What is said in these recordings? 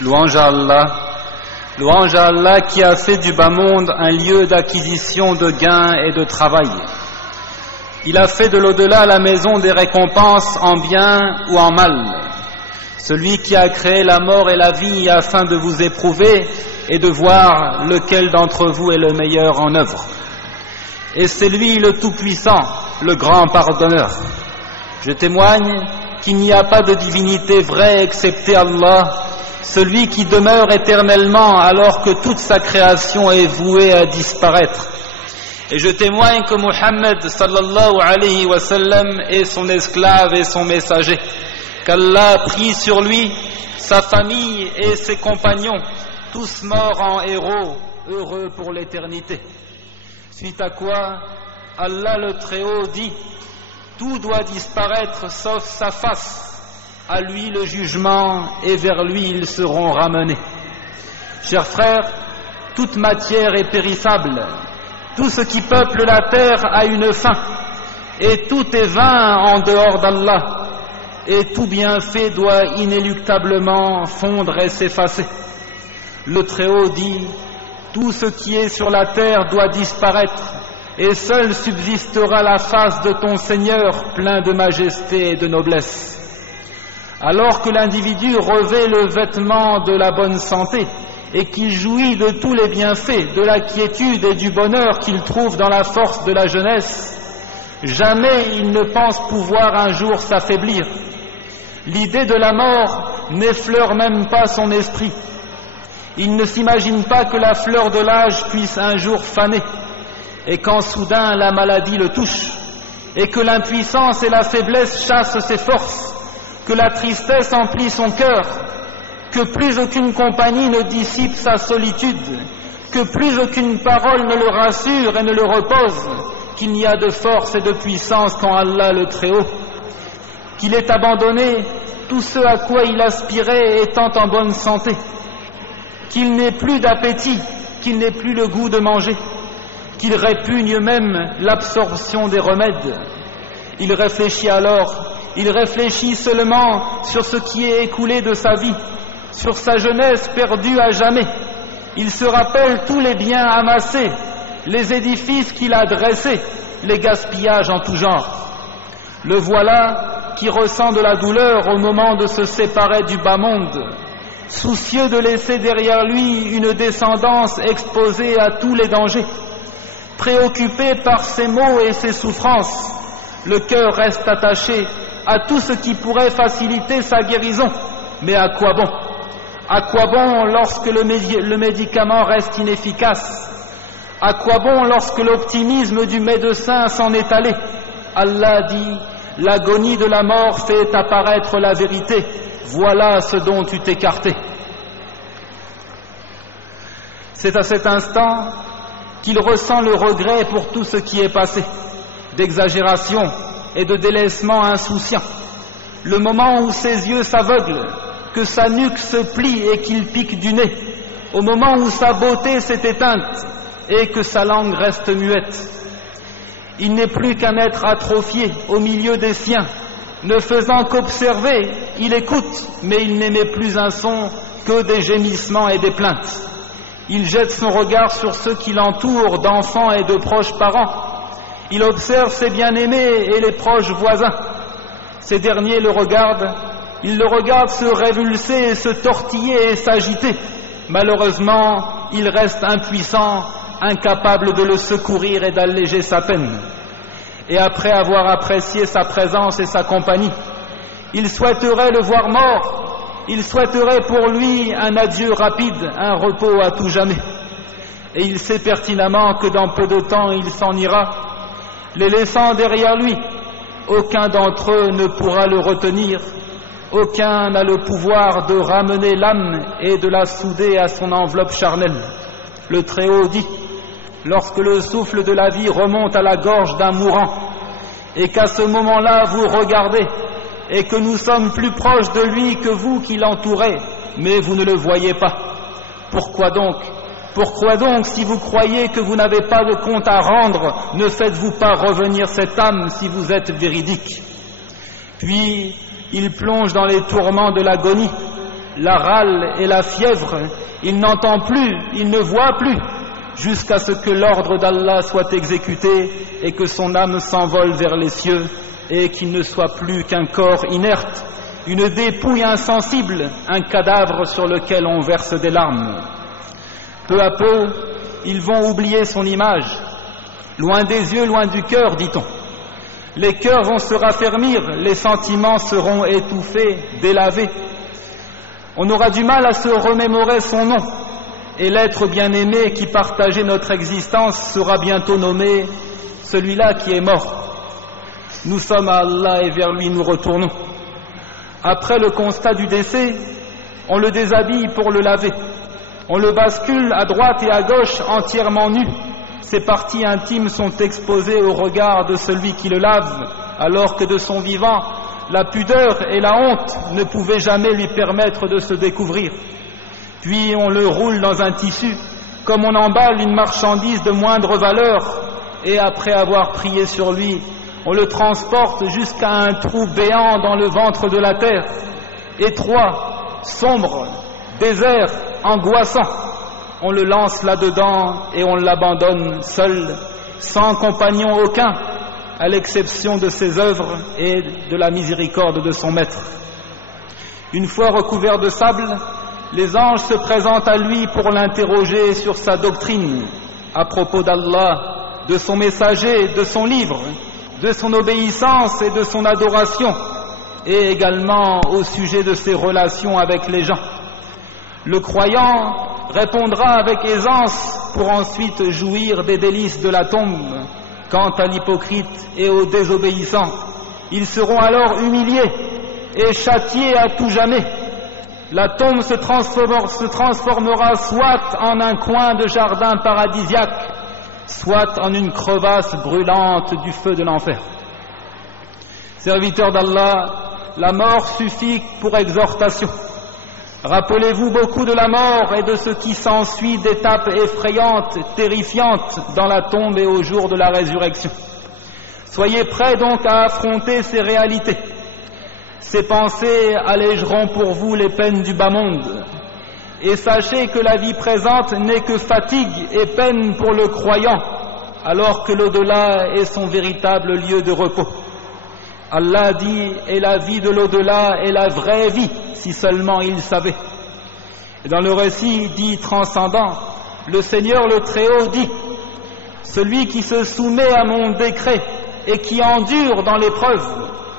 Louange à Allah qui a fait du bas monde un lieu d'acquisition de gains et de travail. Il a fait de l'au-delà la maison des récompenses en bien ou en mal. Celui qui a créé la mort et la vie afin de vous éprouver et de voir lequel d'entre vous est le meilleur en œuvre. Et c'est lui le Tout-Puissant, le Grand Pardonneur. Je témoigne qu'il n'y a pas de divinité vraie excepté Allah, celui qui demeure éternellement alors que toute sa création est vouée à disparaître. Et je témoigne que Muhammad sallallahu alayhi wa sallam est son esclave et son messager, qu'Allah a pris sur lui, sa famille et ses compagnons, tous morts en héros, heureux pour l'éternité. Suite à quoi, Allah le Très-Haut dit, tout doit disparaître sauf sa face. À lui le jugement et vers lui ils seront ramenés. Chers frères, toute matière est périssable. Tout ce qui peuple la terre a une fin. Et tout est vain en dehors d'Allah. Et tout bienfait doit inéluctablement fondre et s'effacer. Le Très-Haut dit, tout ce qui est sur la terre doit disparaître. Et seule subsistera la face de ton Seigneur plein de majesté et de noblesse. Alors que l'individu revêt le vêtement de la bonne santé et qu'il jouit de tous les bienfaits, de la quiétude et du bonheur qu'il trouve dans la force de la jeunesse, jamais il ne pense pouvoir un jour s'affaiblir. L'idée de la mort n'effleure même pas son esprit. Il ne s'imagine pas que la fleur de l'âge puisse un jour faner, et quand soudain la maladie le touche, et que l'impuissance et la faiblesse chassent ses forces, que la tristesse emplit son cœur, que plus aucune compagnie ne dissipe sa solitude, que plus aucune parole ne le rassure et ne le repose, qu'il n'y a de force et de puissance qu'en Allah le Très-Haut, qu'il ait abandonné tout ce à quoi il aspirait étant en bonne santé, qu'il n'ait plus d'appétit, qu'il n'ait plus le goût de manger, qu'il répugne même l'absorption des remèdes. Il réfléchit alors, il réfléchit seulement sur ce qui est écoulé de sa vie, sur sa jeunesse perdue à jamais. Il se rappelle tous les biens amassés, les édifices qu'il a dressés, les gaspillages en tout genre. Le voilà qui ressent de la douleur au moment de se séparer du bas monde, soucieux de laisser derrière lui une descendance exposée à tous les dangers. Préoccupé par ses maux et ses souffrances, le cœur reste attaché à tout ce qui pourrait faciliter sa guérison. Mais à quoi bon? À quoi bon lorsque le médicament reste inefficace? À quoi bon lorsque l'optimisme du médecin s'en est allé? Allah dit, l'agonie de la mort fait apparaître la vérité. Voilà ce dont tu t'écartais. C'est à cet instant qu'il ressent le regret pour tout ce qui est passé, d'exagération et de délaissement insouciant. Le moment où ses yeux s'aveuglent, que sa nuque se plie et qu'il pique du nez, au moment où sa beauté s'est éteinte et que sa langue reste muette. Il n'est plus qu'un être atrophié au milieu des siens, ne faisant qu'observer, il écoute, mais il n'émet plus un son que des gémissements et des plaintes. Il jette son regard sur ceux qui l'entourent d'enfants et de proches parents. Il observe ses bien-aimés et les proches voisins. Ces derniers le regardent, ils le regardent se révulser et se tortiller et s'agiter. Malheureusement, il reste impuissant, incapable de le secourir et d'alléger sa peine. Et après avoir apprécié sa présence et sa compagnie, il souhaiterait le voir mort. Il souhaiterait pour lui un adieu rapide, un repos à tout jamais. Et il sait pertinemment que dans peu de temps il s'en ira, les laissant derrière lui. Aucun d'entre eux ne pourra le retenir, aucun n'a le pouvoir de ramener l'âme et de la souder à son enveloppe charnelle. Le Très-Haut dit, lorsque le souffle de la vie remonte à la gorge d'un mourant, et qu'à ce moment-là vous regardez, et que nous sommes plus proches de lui que vous qui l'entourez, mais vous ne le voyez pas. Pourquoi donc, si vous croyez que vous n'avez pas de compte à rendre, ne faites-vous pas revenir cette âme si vous êtes véridique? Puis, il plonge dans les tourments de l'agonie, la râle et la fièvre, il n'entend plus, il ne voit plus, jusqu'à ce que l'ordre d'Allah soit exécuté et que son âme s'envole vers les cieux et qu'il ne soit plus qu'un corps inerte, une dépouille insensible, un cadavre sur lequel on verse des larmes. Peu à peu, ils vont oublier son image. Loin des yeux, loin du cœur, dit-on. Les cœurs vont se raffermir, les sentiments seront étouffés, délavés. On aura du mal à se remémorer son nom, et l'être bien-aimé qui partageait notre existence sera bientôt nommé celui-là qui est mort. Nous sommes à Allah et vers lui nous retournons. Après le constat du décès, on le déshabille pour le laver. On le bascule à droite et à gauche entièrement nu. Ses parties intimes sont exposées au regard de celui qui le lave, alors que de son vivant, la pudeur et la honte ne pouvaient jamais lui permettre de se découvrir. Puis on le roule dans un tissu, comme on emballe une marchandise de moindre valeur, et après avoir prié sur lui, on le transporte jusqu'à un trou béant dans le ventre de la terre, étroit, sombre, désert, angoissant. On le lance là-dedans et on l'abandonne seul, sans compagnon aucun, à l'exception de ses œuvres et de la miséricorde de son maître. Une fois recouvert de sable, les anges se présentent à lui pour l'interroger sur sa doctrine, à propos d'Allah, de son messager, de son livre, de son obéissance et de son adoration, et également au sujet de ses relations avec les gens. Le croyant répondra avec aisance pour ensuite jouir des délices de la tombe. Quant à l'hypocrite et aux désobéissants, ils seront alors humiliés et châtiés à tout jamais. La tombe se transformera soit en un coin de jardin paradisiaque, soit en une crevasse brûlante du feu de l'enfer. Serviteurs d'Allah, la mort suffit pour exhortation. Rappelez-vous beaucoup de la mort et de ce qui s'ensuit d'étapes effrayantes, terrifiantes dans la tombe et au jour de la résurrection. Soyez prêts donc à affronter ces réalités. Ces pensées allégeront pour vous les peines du bas monde. Et sachez que la vie présente n'est que fatigue et peine pour le croyant, alors que l'au-delà est son véritable lieu de repos. Allah dit, et la vie de l'au-delà est la vraie vie, si seulement il savait. Et dans le récit dit transcendant, le Seigneur le Très-Haut dit, celui qui se soumet à mon décret et qui endure dans l'épreuve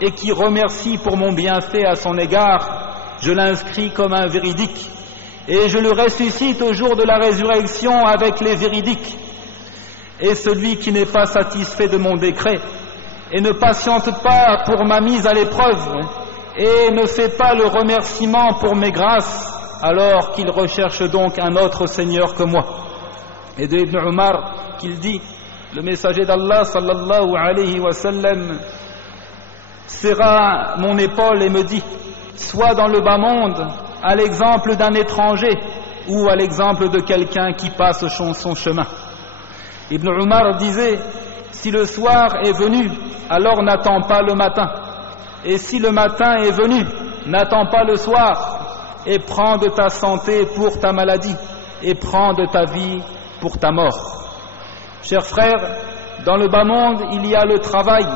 et qui remercie pour mon bienfait à son égard, je l'inscris comme un véridique et je le ressuscite au jour de la résurrection avec les véridiques. Et celui qui n'est pas satisfait de mon décret et ne patiente pas pour ma mise à l'épreuve et ne fait pas le remerciement pour mes grâces, alors qu'il recherche donc un autre Seigneur que moi. Et de Ibn Umar qu'il dit, le messager d'Allah sallallahu alayhi wa sallam serra mon épaule et me dit, sois dans le bas monde à l'exemple d'un étranger ou à l'exemple de quelqu'un qui passe son chemin. Ibn Umar disait, si le soir est venu, alors n'attends pas le matin. Et si le matin est venu, n'attends pas le soir. Et prends de ta santé pour ta maladie. Et prends de ta vie pour ta mort. Chers frères, dans le bas monde, il y a le travail,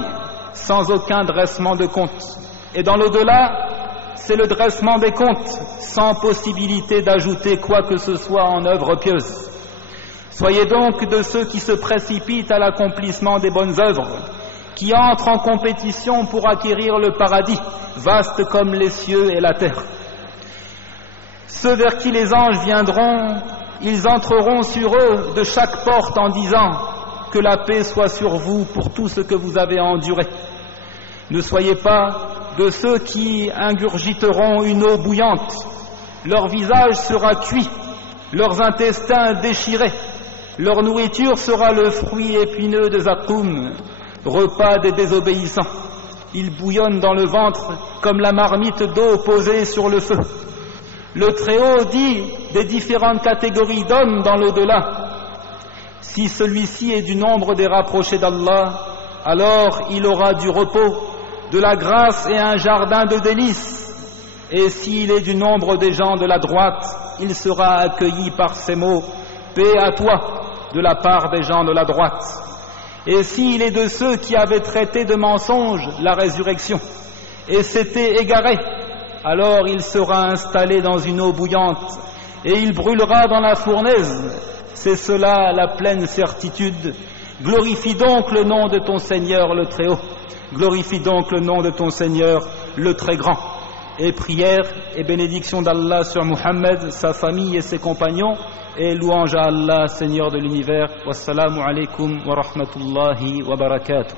sans aucun dressement de compte. Et dans l'au-delà, c'est le dressement des comptes, sans possibilité d'ajouter quoi que ce soit en œuvre pieuse. Soyez donc de ceux qui se précipitent à l'accomplissement des bonnes œuvres, qui entrent en compétition pour acquérir le paradis, vaste comme les cieux et la terre. Ceux vers qui les anges viendront, ils entreront sur eux de chaque porte en disant que la paix soit sur vous pour tout ce que vous avez enduré. Ne soyez pas de ceux qui ingurgiteront une eau bouillante. Leur visage sera cuit, leurs intestins déchirés. Leur nourriture sera le fruit épineux de Zakoum, repas des désobéissants. Ils bouillonnent dans le ventre comme la marmite d'eau posée sur le feu. Le Très-Haut dit des différentes catégories d'hommes dans l'au-delà. Si celui-ci est du nombre des rapprochés d'Allah, alors il aura du repos, de la grâce et un jardin de délices. Et s'il est du nombre des gens de la droite, il sera accueilli par ces mots « Paix à toi » de la part des gens de la droite. Et s'il est de ceux qui avaient traité de mensonge la résurrection et s'étaient égarés, alors il sera installé dans une eau bouillante et il brûlera dans la fournaise. C'est cela la pleine certitude. Glorifie donc le nom de ton Seigneur le Très-Haut. Glorifie donc le nom de ton Seigneur le Très Grand. Et prière et bénédiction d'Allah sur Muhammad, sa famille et ses compagnons, et louange à Allah, Seigneur de l'univers. Wassalamu alaikum wa rahmatullahi wa barakatuh.